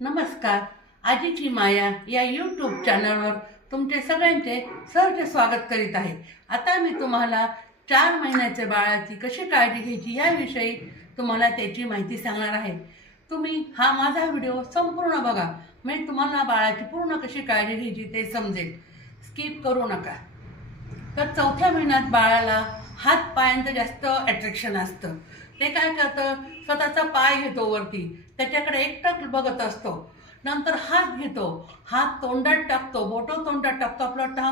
नमस्कार. आजीची माया या यूट्यूब चॅनलवर तुमचे सगळ्यांचे सहर्ष स्वागत करीत आहे. आता मी तुम्हाला 4 महिन्याच्या बाळाची कशी काळजी घ्यायची याविषयी तुम्हाला त्याची माहिती सांगणार आहे. तुम्ही हा माझा व्हिडिओ संपूर्ण बघा, म्हणजे तुम्हाला बाळाची पूर्ण कशी काळजी घ्यायची ते समजेल. स्किप करू नका. तर 4थ्या महिन्यात बाळाला हात पायांचं जास्त अट्रॅक्शन असतं. ते काय करतं, स्वतःचा पाय घेतो वरती, त्याच्याकडे एकटक बघत असतो. नंतर हात घेतो, हात तोंडात टाकतो, बोटं तोंडात टाकतो. आपलं वाटतं हा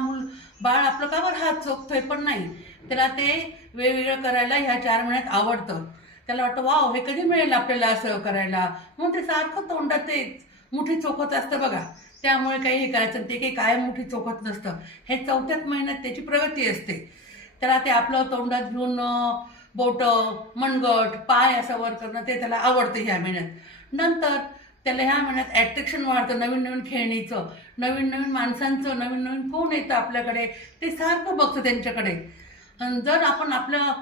बाळ आपलं का बरं हात चोखतोय, पण नाही, त्याला ते वेगवेगळं करायला ह्या 4 महिन्यात आवडतं. त्याला वाटतं वाव, हे कधी मिळेल आपल्याला असं करायला, म्हणून ते सारखं तोंडात ते मुठी चोखत असतं बघा. त्यामुळे काही हे करायचं, ते काही कायम मुठी चोखत नसतं. हे 4थ्या महिन्यात त्याची प्रगती असते. त्याला ते आपलं तोंडात घेऊन बोटं, मनगट, पाय असं वर करणं ते त्याला आवडतं ह्या महिन्यात. नंतर त्याला ह्या महिन्यात ॲट्रॅक्शन वाढतं नवीन नवीन खेळणीचं, नवीन नवीन माणसांचं, नवीन नवीन कोण येतं आपल्याकडे ते सारखं बघतं त्यांच्याकडे. आणि जर आपण आपल्या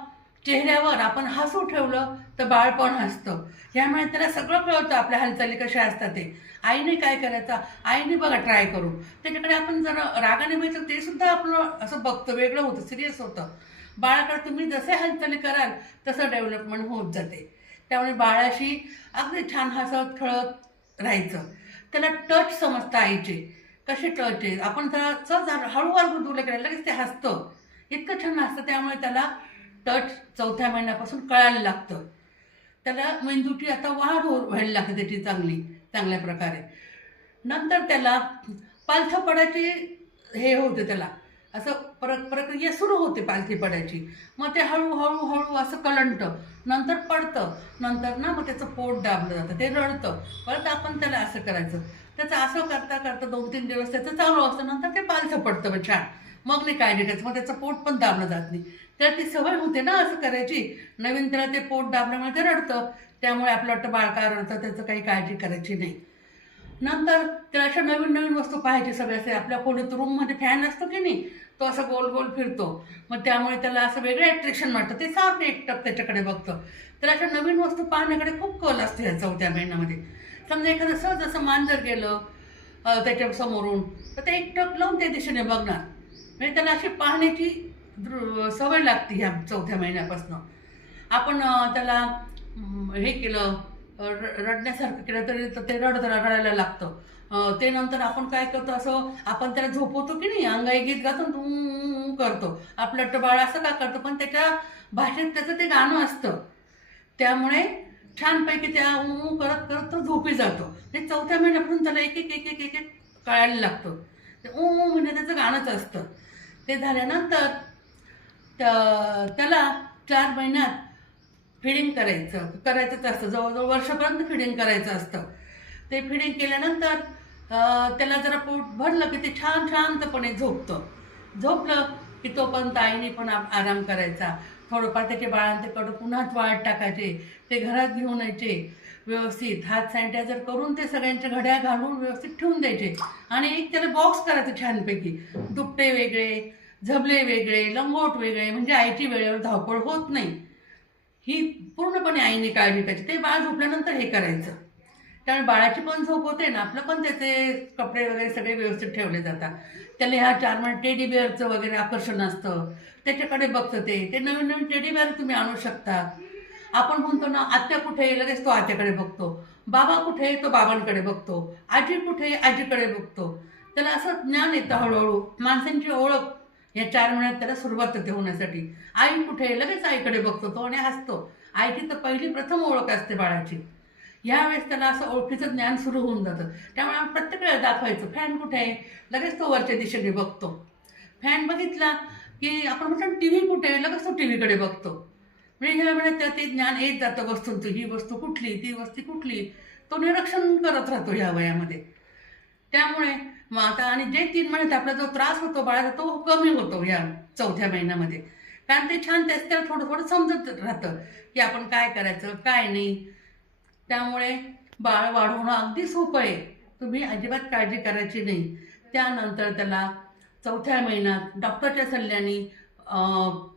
चेहऱ्यावर आपण हसू ठेवलं तर बाळ पण हसतं. ह्या महिन्यात त्याला सगळं कळतं, आपल्या हालचाली कशा असतात ते. आईने काय करायचं, आईने बघा ट्राय करू. त्याच्याकडे आपण जर रागाने बघितलं ते सुद्धा आपलं असं बघतं, वेगळं होतं, सिरियस होतं. बाळाकडे तुम्ही जसे हालचाली कराल तसं डेव्हलपमेंट होत जाते. त्यामुळे बाळाशी अगदी छान हसत खेळत राहायचं. त्याला टच समजतं आईचे, कसे टच आहे. आपण जरा सहज हळूहळू दूरला केलं लगेच ते हसतं, इतकं छान हसतं. त्यामुळे त्याला टच 4थ्या महिन्यापासून कळायला लागतं. त्याला मेंदूची आता वाढ व्हायला लागते त्याची चांगल्या प्रकारे. नंतर त्याला पालथं पडायची हे होते, त्याला असं प्रक्रिया सुरू होते पालथी पडायची. मग ते हळूहळू हळू असं कलंटं, नंतर पडतं. नंतर ना मग त्याचं पोट दाबलं जातं, ते रडतं. परत आपण त्याला असं करायचं. त्याचं असं करता करता 2-3 दिवस त्याचं चालू असतं. नंतर ते पालथं पडतं मग छान. मग नाही काळजी घ्यायचं, मग त्याचं पोट पण दाबलं जात नाही. त्याला ती सवय होते ना असं करायची. नवीन त्याला ते पोट दाबल्यामुळे ते रडतं. त्यामुळे आपलं वाटतं बाळ का रडतं, त्याचं काही काळजी करायची नाही. नंतर त्याला अशा नवीन नवीन वस्तू पाहायची सगळ्या. असे आपल्या खोलीत रूममध्ये फॅन असतो की नाही, तो असं गोल गोल फिरतो. मग त्यामुळे त्याला असं वेगळं ॲट्रॅक्शन वाटतं, ते सारखं एकटक त्याच्याकडे बघतं. तर अशा नवीन वस्तू पाहण्याकडे खूप कल असतो ह्या 4थ्या महिन्यामध्ये. समजा एखादं सहज असं मांजर गेलं त्याच्या समोरून, तर ते एकटक लावून त्या दिशेने बघणार. म्हणजे त्याला अशी पाहण्याची सवय लागते ह्या 4थ्या महिन्यापासून. आपण त्याला हे केलं, रडण्यासारखं केलं तरी तर ते रडायला लागतं. ते नंतर आपण काय करतो, असं आपण त्याला झोपवतो की नाही, अंगाई गीत गातो, करतो. आपलं वाटतं बाळ असं का करतं, पण त्याच्या भाषेत त्याचं ते गाणं असतं. त्यामुळे छानपैकी त्या करत करत तो झोपी जातो. ते 4थ्या महिन्यापासून त्याला एक एक एक एक एक एक कळायला लागतं. ते म्हणजे त्याचं गाणंच असतं. ते झाल्यानंतर त्याला 4 महिन्यात फिडिंग करायचंच असतं. जवळजवळ वर्षपर्यंत फिडिंग करायचं असतं. ते फिडिंग केल्यानंतर त्याला जरा पोट भरलं की ते छान शांतपणे झोपतं. झोपलं की तोपर्यंत आईने पण आराम करायचा. थोडंफार त्याच्या बाळांच्याकडं पुन्हा वाळत टाकायचे, ते घरात घेऊन यायचे. व्यवस्थित हात सॅनिटायझर करून ते सगळ्यांच्या घड्या घालून व्यवस्थित ठेवून द्यायचे. आणि एक त्याला बॉक्स करायचं छानपैकी. दुपटे वेगळे, झबले वेगळे, लंगोट वेगळे, म्हणजे आईची वेळेवर धावपळ होत नाही. ही पूर्णपणे आईने काळजी घ्यायची. ते बाळ झोपल्यानंतर हे करायचं. त्यामुळे बाळाची पण झोप होते ना, आपलं पण त्याचे कपडे वगैरे सगळे व्यवस्थित ठेवले जातात. त्याला ह्या 4 महिन्यात टेडी बिअरचं वगैरे आकर्षण असतं, त्याच्याकडे बघतं. ते नवीन नवीन टेडी बिअर तुम्ही आणू शकता. आपण म्हणतो ना, आत्या कुठे आहे, लगेच तो आत्याकडे बघतो. बाबा कुठे आहे, तो बाबांकडे बघतो. आजी कुठे आहे, आजीकडे बघतो. त्याला असं ज्ञान येतं हळूहळू. माणसांची ओळख या 4 महिन्यात त्याला सुरुवात होते होण्यासाठी. आई कुठे आहे, लगेच आईकडे बघतो तो आणि हसतो. आईची तर पहिली प्रथम ओळख असते बाळाची. यावेळेस त्याला असं ओळखीचं ज्ञान सुरू होऊन जातं. त्यामुळे आपण प्रत्येक वेळेला दाखवायचं, फॅन कुठे आहे, लगेच तो वरच्या दिशेने बघतो. फॅन बघितला की आपण म्हणतो टी व्ही कुठे आहे, लगेच तो टी व्हीकडे बघतो. म्हणजे ह्या वेळेस त्या ते ज्ञान येत जातं वस्तूंचं, ही वस्तू कुठली, ती वस्तू कुठली, तो निरीक्षण करत राहतो ह्या वयामध्ये. त्यामुळे मग आता आणि जे 3 महिन्यात आपला जो त्रास होतो बाळाचा तो कमी होतो ह्या 4थ्या महिन्यामध्ये. कारण ते छान त्याला थोडं थोडं समजत राहतं की आपण काय करायचं काय नाही. त्यामुळे बाळ वाढवणं अगदी सोपं आहे. तुम्ही अजिबात काळजी करायची नाही. त्यानंतर त्याला 4थ्या महिन्यात डॉक्टरच्या सल्ल्याने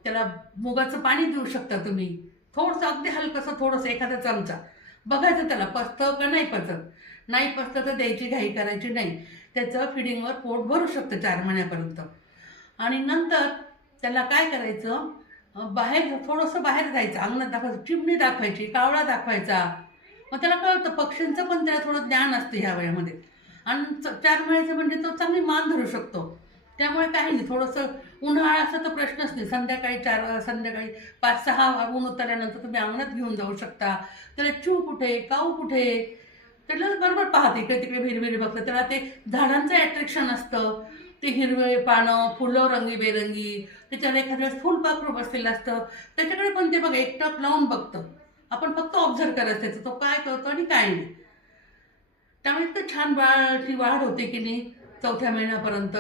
त्याला मुगाचं पाणी देऊ शकता तुम्ही. थोडंसं अगदी हलकंसं, थोडंसं एखादा चमचा. बघायचं त्याला पचतं का नाही पचत. नाही पचतं तर द्यायची घाई करायची नाही. त्याचं फिडिंगवर पोट भरू शकतं 4 महिन्यापर्यंत. आणि नंतर त्याला काय करायचं, बाहेर थोडंसं बाहेर जायचं, अंगणात दाखवायचं, चिमणी दाखवायची, कावळा दाखवायचा. मग त्याला कळतं, पक्ष्यांचं पण त्याला थोडं ज्ञान असतं ह्या वयामध्ये. आणि 4 महिन्याचं म्हणजे तो चांगली मान धरू शकतो. त्यामुळे काही नाही, थोडंसं उन्हाळा असं तर प्रश्नच नाही. संध्याकाळी 5-6 ऊन उतरल्यानंतर तुम्ही अंगणात घेऊन जाऊ शकता. त्याला चिव कुठे, काऊ कुठे, त्याला बरोबर पाहते, इकडे तिकडे भिरभिरी बघतं. त्याला ते झाडांचं ॲट्रॅक्शन असतं. ते हिरवे पानं, फुलं रंगीबेरंगी, त्याच्यावर एखाद्या वेळेस फुलपाखरू बसलेलं असतं, त्याच्याकडे पण ते बघा एकटक लावून बघतं. आपण फक्त ऑब्झर्व करायचं त्याचं, तो काय करतो आणि काय नाही. त्यामुळे इतकं छान बाळाची वाढ होते की नाही 4थ्या महिन्यापर्यंत.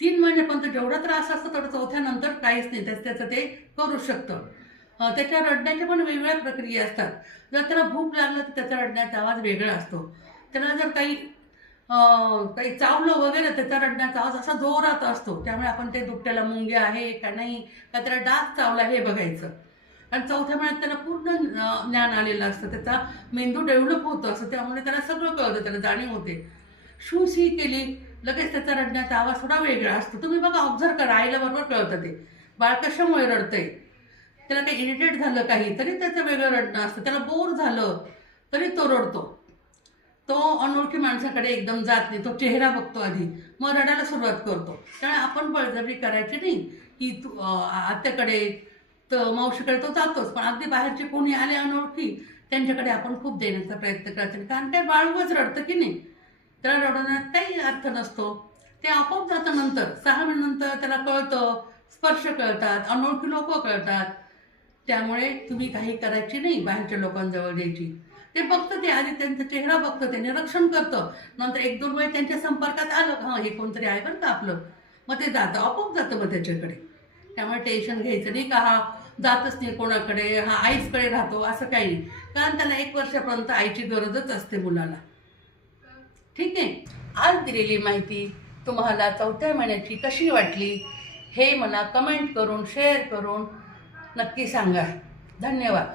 3 महिन्यापर्यंत जेवढा त्रास असतो तेवढं 4थ्या नंतर काहीच नाही, त्याचं ते करू शकतं. त्याच्या रडण्याच्या पण वेगवेगळ्या प्रक्रिया असतात. जर त्याला भूक लागलं तर त्याचा रडण्याचा आवाज वेगळा असतो. त्याला जर काही चावलं वगैरे त्याचा रडण्याचा आवाज असा जोरात असतो. त्यामुळे आपण ते दुपट्याला मुंग्या आहे का नाही, का त्याला डास चावला हे बघायचं. आणि 4थ्या महिन्यात त्याला पूर्ण ज्ञान आलेलं असतं, त्याचा मेंदू डेव्हलप होतो असं, त्यामुळे त्याला सगळं कळतं, त्याला जाणीव होते. शूशी केली लगेच त्याचा रडण्याचा आवाज थोडा वेगळा असतो. तुम्ही बघा, ऑब्झर्व करा, आईला बरोबर कळतं ते बाळ कशामुळे रडतंय. त्याला काही इरिटेट झालं काही तरी त्याचं वेगळं रडणं असतं. त्याला बोर झालं तरी तो रडतो. तो अनोळखी माणसाकडे एकदम जात नाही, तो चेहरा बघतो आधी, मग रडायला सुरुवात करतो. त्यामुळे आपण बळजबरी करायची नाही की तू आत्याकडे तर मावशीकडे तो जातोच, पण अगदी बाहेरचे कोणी आले अनोळखी त्यांच्याकडे आपण खूप देण्याचा प्रयत्न करायचा. कारण काय बाळ उगाच रडतं की नाही, त्याला रडवण्यात काही अर्थ नसतो. ते आपोआप जातं. नंतर 6 महिन्यानंतर त्याला कळतं, स्पर्श कळतात, अनोळखी लोक कळतात. त्यामुळे तुम्ही काही करायची नाही बाहेरच्या लोकांजवळ द्यायची. ते बघतं, ते आधी त्यांचा चेहरा बघतं, ते निरीक्षण करतं. नंतर 1-2 वेळ त्यांच्या संपर्कात आलं, हां हे कोणतरी आहे बरं का आपलं, मग ते जातं, आपोआप जातं मग त्याच्याकडे. त्यामुळे टेन्शन घ्यायचं नाही का हा जातच नाही कोणाकडे, हा आईचकडे राहतो, असं काही नाही. कारण त्याला 1 वर्षापर्यंत आईची गरजच असते मुलाला. ठीक आहे. आज दिलेली माहिती तुम्हाला 4थ्या महिन्याची कशी वाटली हे मला कमेंट करून शेअर करून नक्की सांगा. धन्यवाद.